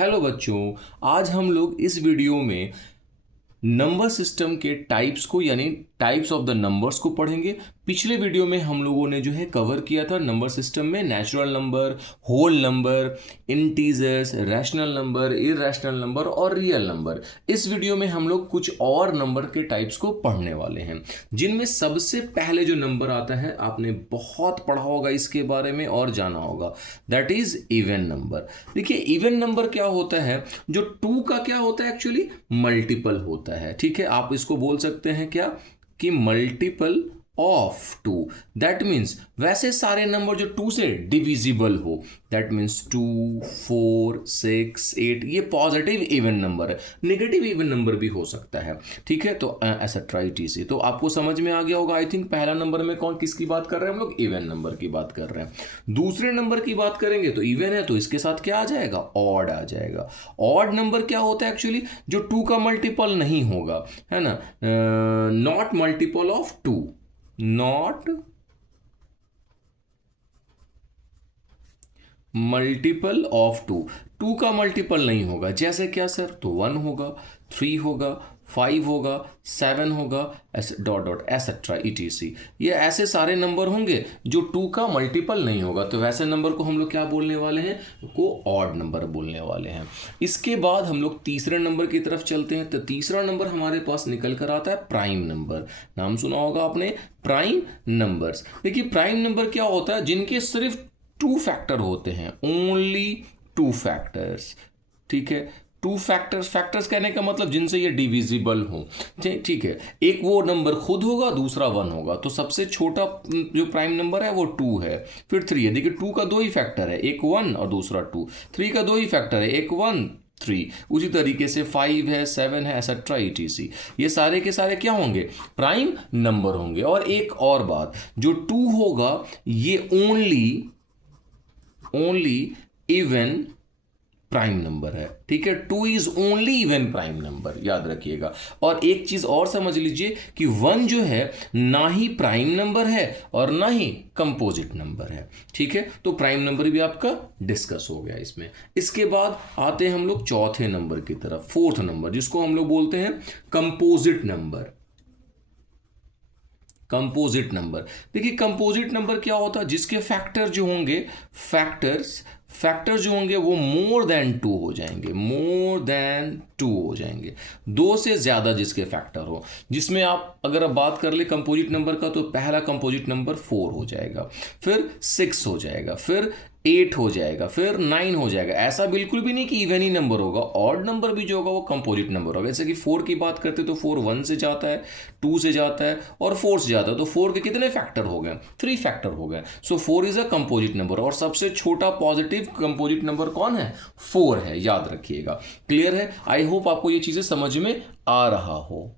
Hello बच्चों, आज हम लोग इस वीडियो में नंबर सिस्टम के टाइप्स को यानी टाइप्स ऑफ द नंबर्स को पढ़ेंगे। पिछले वीडियो में हम लोगों ने जो है कवर किया था नंबर सिस्टम में natural number, whole number, integers, rational number, irrational number और रियल नंबर। इस वीडियो में हम लोग कुछ और नंबर के टाइप्स को पढ़ने वाले हैं, जिनमें सबसे पहले जो नंबर आता है आपने बहुत पढ़ा होगा इसके बारे में और जाना होगा, दैट इज इवन नंबर। देखिए इवन नंबर क्या होता है, जो टू का क्या होता है एक्चुअली मल्टीपल होता है। ठीक है, आप इसको बोल सकते हैं क्या कि multiple of two. That means वैसे सारे नंबर जो टू से डिविजिबल हो, दैट मीन्स 2, 4, 6, 8, ये पॉजिटिव इवन नंबर है। नेगेटिव इवन नंबर भी हो सकता है। ठीक है, तो एसेट्रा etc। तो आपको समझ में आ गया होगा आई थिंक। पहला नंबर में कौन किसकी बात कर रहे हैं हम लोग, इवन नंबर की बात कर रहे हैं। दूसरे नंबर की बात करेंगे तो इवन है तो इसके साथ क्या आ जाएगा, ऑड आ जाएगा। ऑड नंबर क्या होता है एक्चुअली, जो टू का मल्टीपल नहीं होगा, है ना, not multiple of two, not multiple of two. Two का मल्टीपल नहीं होगा, जैसे क्या सर, तो 1 होगा, 3 होगा, 5 होगा, 7 होगा, ऐसे डॉट डॉट एसेट्रा etc। ये ऐसे सारे नंबर होंगे जो टू का मल्टीपल नहीं होगा, तो वैसे नंबर को हम लोग क्या बोलने वाले हैं, को ऑड नंबर बोलने वाले हैं। इसके बाद हम लोग तीसरे नंबर की तरफ चलते हैं। तो तीसरा नंबर हमारे पास निकल कर आता है प्राइम नंबर। नाम सुना होगा आपने, प्राइम नंबर्स। देखिए प्राइम नंबर क्या होता है, जिनके सिर्फ 2 फैक्टर होते हैं, ओनली 2 फैक्टर्स। ठीक है, 2 फैक्टर्स, फैक्टर्स कहने का मतलब जिनसे ये डिविजिबल हो। ठीक है, एक वो नंबर खुद होगा, दूसरा 1 होगा। तो सबसे छोटा जो प्राइम नंबर है वो 2 है, फिर 3 है। देखिए 2 का 2 ही फैक्टर है, एक 1 और दूसरा 2। 3 का 2 ही फैक्टर है, एक 1 3। उसी तरीके से 5 है, 7 है, एसेट्रा etc। ये सारे के सारे क्या होंगे, प्राइम नंबर होंगे। और एक और बात, जो 2 होगा ये ओनली इवन प्राइम नंबर है। ठीक है, 2 is only even prime number, याद रखिएगा। और एक चीज और समझ लीजिए कि 1 जो है ना ही प्राइम नंबर है और ना ही कंपोजिट नंबर है। ठीक है, तो प्राइम नंबर भी आपका डिस्कस हो गया इसमें। इसके बाद आते हैं हम लोग चौथे नंबर की तरफ, फोर्थ नंबर, जिसको हम लोग बोलते हैं कंपोजिट नंबर। कंपोजिट नंबर, देखिए कंपोजिट नंबर क्या होता है, जिसके फैक्टर जो होंगे, फैक्टर जो होंगे वो मोर देन 2 हो जाएंगे, मोर देन 2 हो जाएंगे। 2 से ज्यादा जिसके फैक्टर हो, जिसमें आप अगर आप बात कर ले कंपोजिट नंबर का, तो पहला कंपोजिट नंबर 4 हो जाएगा, फिर 6 हो जाएगा, फिर 8 हो जाएगा, फिर 9 हो जाएगा। ऐसा बिल्कुल भी नहीं कि इवन ही नंबर होगा, ऑड नंबर भी जो होगा वो कंपोजिट नंबर होगा। जैसे कि 4 की बात करते तो 4 1 से जाता है, 2 से जाता है और 4 से जाता है। तो 4 के कितने फैक्टर हो गए, 3 फैक्टर हो गए। सो 4 इज अ कंपोजिट नंबर। और सबसे छोटा पॉजिटिव कंपोजिट नंबर कौन है, 4 है, याद रखिएगा। क्लियर है, आई होप आपको ये चीजें समझ में आ रहा हो।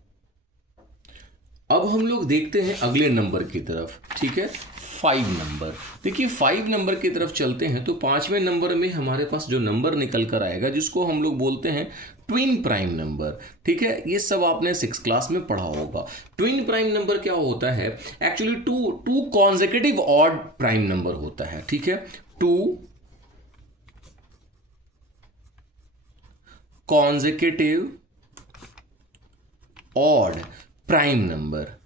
अब हम लोग देखते हैं अगले नंबर की तरफ। ठीक है, 5 नंबर। देखिए 5 नंबर की तरफ चलते हैं। तो 5वें नंबर में हमारे पास जो नंबर निकल कर आएगा, जिसको हम लोग बोलते हैं ट्विन प्राइम नंबर। ठीक है, ये सब आपने 6 क्लास में पढ़ा होगा। ट्विन प्राइम नंबर क्या होता है actually, two consecutive odd prime number होता है। ठीक है, 2 कॉन्सेक्यूटिव ऑड प्राइम नंबर।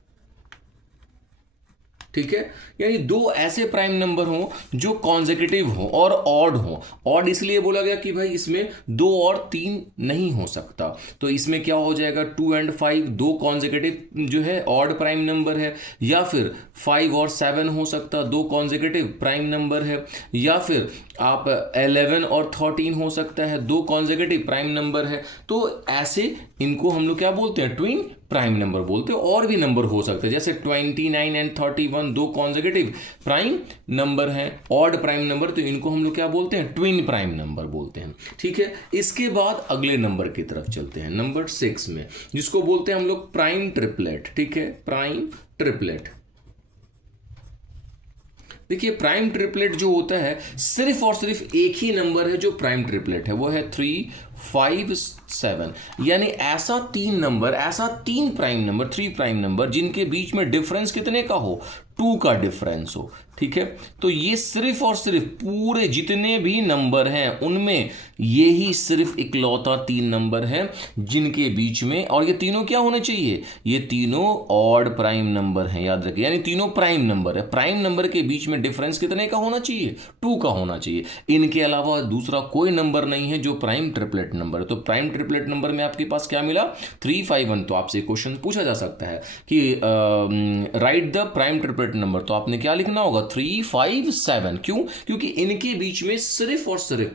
ठीक है, यानी 2 ऐसे प्राइम नंबर हो जो कॉन्सेक्यूटिव हो और ऑड हो। ऑड इसलिए बोला गया कि भाई इसमें 2 और 3 नहीं हो सकता। तो इसमें क्या हो जाएगा, 2 और 5 2 कॉन्सेक्यूटिव जो है ऑड प्राइम नंबर है, या फिर 5 और 7 हो सकता, 2 कॉन्सेक्यूटिव प्राइम नंबर है, या फिर आप 11 और 13 हो सकता है, 2 कॉन्सेक्यूटिव प्राइम नंबर है। तो ऐसे इनको हम लोग क्या बोलते हैं, ट्विन प्राइम नंबर बोलते हैं। और भी नंबर हो सकते हैं, जैसे 29 एंड 31 2 कॉन्सेक्यूटिव प्राइम नंबर है, ऑड प्राइम नंबर, तो इनको हम लोग क्या बोलते हैं, ट्विन प्राइम नंबर बोलते हैं। ठीक है, इसके बाद अगले नंबर की तरफ चलते हैं, नंबर 6 में, जिसको बोलते हैं हम लोग प्राइम ट्रिपलेट। ठीक है, प्राइम ट्रिपलेट। देखिए प्राइम ट्रिपलेट जो होता है, सिर्फ और सिर्फ एक ही नंबर है जो प्राइम ट्रिपलेट है, वो है 3 5 7। यानी ऐसा 3 प्राइम नंबर, 3 प्राइम नंबर जिनके बीच में डिफरेंस कितने का हो, 2 का डिफरेंस हो। ठीक है, तो ये सिर्फ और सिर्फ पूरे जितने भी नंबर हैं उनमें ये ही सिर्फ इकलौता 3 नंबर हैं जिनके बीच में, और ये तीनों क्या होने चाहिए, ये तीनों ऑड प्राइम नंबर हैं, याद रखिए, यानी तीनों प्राइम नंबर है। प्राइम नंबर के बीच में डिफरेंस कितने का होना चाहिए, 2 का होना चाहिए। इनके अलावा दूसरा कोई नंबर नहीं है जो प्राइम ट्रिपलेट नंबर है। तो प्राइम ट्रिपलेट नंबर में आपके पास क्या मिला, 3, 5, 1। तो आपसे क्वेश्चन पूछा जा सकता है कि right the prime triplet number, तो आपने क्या लिखना होगा, 3, 5, 7। क्यों, क्योंकि इनके बीच में सिर्फ और सिर्फ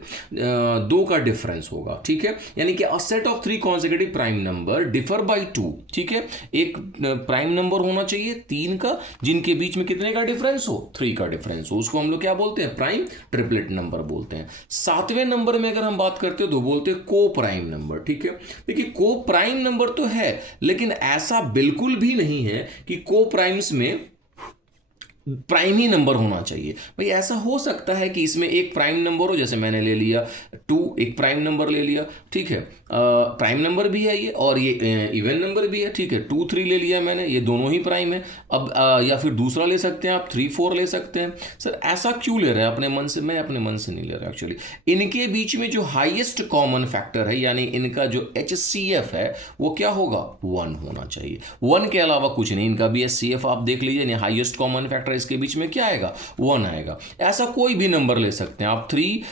2 का डिफरेंस होगा। ठीक है, यानी कि a set of 3 consecutive prime number differ by 2। ठीक है, एक प्राइम नंबर होना चाहिए 3 का जिनके बीच में कितने का डिफरेंस हो, 3 का डिफरेंस हो, उसको हम लोग क्या बोलते हैं, प्राइम ट्रिपलेट नंबर बोलते हैं। 7वें नंबर में अगर हम बात करते हो तो बोलते हैं को प्राइम नंबर। ठीक है, देखिए को प्राइम नंबर तो है, लेकिन ऐसा बिल्कुल भी नहीं है कि को प्राइम्स में प्राइम ही नंबर होना चाहिए। भाई ऐसा हो सकता है कि इसमें एक प्राइम नंबर हो, जैसे मैंने ले लिया 2, एक प्राइम नंबर ले लिया। ठीक है, प्राइम नंबर भी है ये और ये इवन नंबर भी है। ठीक है, 2, 3 ले लिया मैंने, ये दोनों ही प्राइम है। अब या फिर दूसरा ले सकते हैं आप, 3, 4 ले सकते हैं। सर ऐसा क्यों ले रहे हैं अपने मन से, मैं अपने मन से नहीं ले रहा एक्चुअली। इनके बीच में जो हाईएस्ट कॉमन फैक्टर है, यानी इनका जो HCF है वो क्या होगा, 1 होना चाहिए। 1 के अलावा कुछ नहीं, इनका भी HCF आप देख लीजिए, यानी हाईएस्ट कॉमन फैक्टर इसके बीच में क्या आएगा, 1 आएगा। ऐसा कोई भी नंबर ले सकते हैं आप, 3,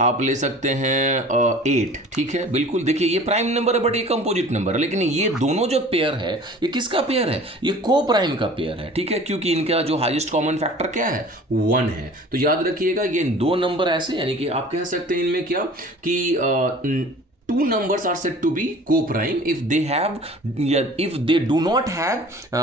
आप ले सकते हैं 8। ठीक है, बिल्कुल, देखिए ये प्राइम नंबर है बट ये कंपोजिट नंबर है, लेकिन ये दोनों जो पेयर है ये किसका पेयर है, ये को प्राइम का पेयर है। ठीक है, क्योंकि इनका जो हाईएस्ट कॉमन फैक्टर क्या है, 1 है। तो याद रखिएगा ये 2 नंबर ऐसे, यानी कि आप कह सकते हैं इनमें क्या कि 2 numbers are said to be co-prime if they do not have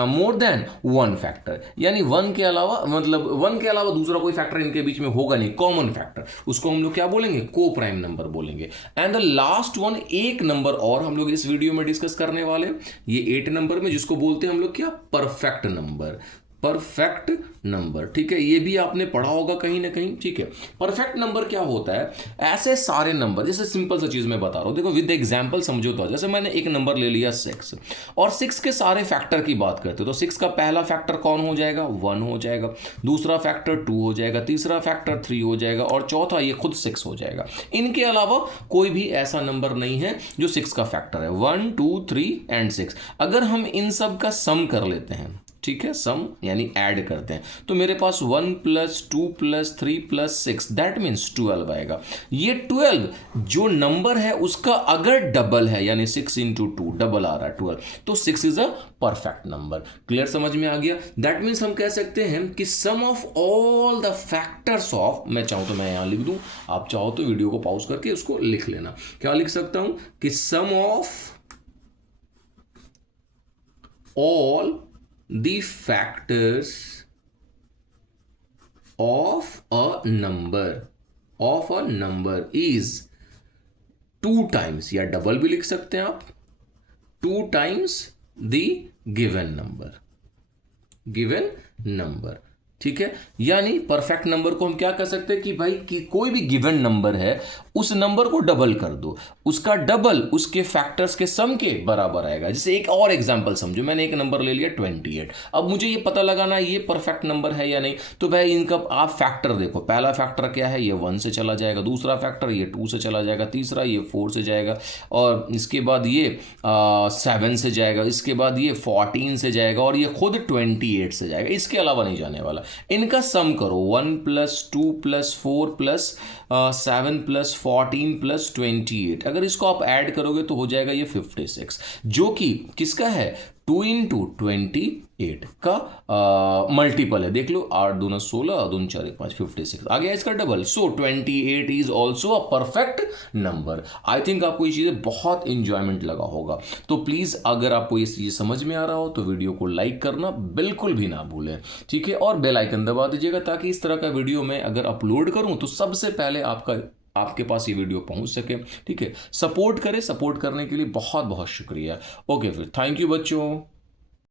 more than 1 factor, यानी 1 के अलावा, मतलब 1 के अलावा दूसरा कोई फैक्टर इनके बीच में होगा नहीं, कॉमन फैक्टर, उसको हम लोग क्या बोलेंगे, को-प्राइम नंबर बोलेंगे। एंड द लास्ट वन, एक नंबर और हम लोग इस वीडियो में डिस्कस करने वाले हैं, ये 8 नंबर में, जिसको बोलते हैं हम लोग क्या, परफेक्ट नंबर। परफेक्ट नंबर, ठीक है, ये भी आपने पढ़ा होगा कहीं ना कहीं। ठीक है, परफेक्ट नंबर क्या होता है, ऐसे सारे नंबर, जैसे सिंपल सा चीज मैं बता रहा हूं, देखो विद एग्जांपल समझो। तो जैसे मैंने एक नंबर ले लिया 6 और 6 के सारे फैक्टर की बात करते हो तो 6 का पहला फैक्टर कौन हो जाएगा, 1 हो जाएगा, दूसरा फैक्टर 2 हो जाएगा, तीसरा फैक्टर 3 हो जाएगा और चौथा ये खुद 6 हो जाएगा। इनके अलावा कोई भी ऐसा नंबर नहीं है जो 6 का फैक्टर है, 1, 2, 3 एंड 6। अगर हम इन सब का सम कर लेते हैं, ठीक है, सम यानी ऐड करते हैं, तो मेरे पास 1 + 2 + 3 + 6 दैट मीन्स 12 आएगा। ये 12 जो नंबर है उसका अगर डबल है, यानी 6 × 2 डबल आ रहा है 12, तो 6 is a perfect number. Clear, समझ में आ गया। दैट मीन्स हम कह सकते हैं कि sum of all the factors of, मैं चाहूं तो मैं यहां लिख दूं, आप चाहो तो वीडियो को पॉज करके उसको लिख लेना। क्या लिख सकता हूं कि sum of all the factors of a number is 2 times, या डबल भी लिख सकते हैं आप, 2 times the given number। ठीक है, यानी परफेक्ट नंबर को हम क्या कर सकते हैं कि भाई कि कोई भी गिवन नंबर है उस नंबर को डबल कर दो, उसका डबल उसके फैक्टर्स के सम के बराबर आएगा। जैसे एक और एग्जांपल समझो, मैंने एक नंबर ले लिया 28, अब मुझे ये पता लगाना ये परफेक्ट नंबर है या नहीं, तो भाई इनका आप फैक्टर देखो, पहला फैक्टर क्या है, ये 1 से चला जाएगा, दूसरा फैक्टर ये 2 से चला जाएगा, तीसरा ये 4 से जाएगा, और इसके बाद ये 7 से जाएगा, इसके बाद ये 14 से जाएगा और ये खुद 28 से जाएगा, इसके अलावा नहीं जाने वाला। इनका सम करो, 1 + 2 + 4 + 7 + 14 + 28, अगर इसको आप ऐड करोगे तो हो जाएगा ये 56, जो कि किसका है, 2 × 28 का मल्टीपल है। देख लो, 8 दूना 16, 2 4 5 56 आ गया इसका double. So 28 is also a perfect number. I think आपको ये चीज़ें बहुत इंजॉयमेंट लगा होगा। तो प्लीज़ अगर आपको ये चीज़ समझ में आ रहा हो तो वीडियो को लाइक करना बिल्कुल भी ना भूलें, ठीक है, और बेल आइकन दबा दीजिएगा ताकि इस तरह का वीडियो मैं अगर अपलोड करूँ तो सबसे पहले आपके पास ये वीडियो पहुंच सके। ठीक है, सपोर्ट करें, सपोर्ट करने के लिए बहुत बहुत शुक्रिया। ओके, फिर थैंक यू बच्चों।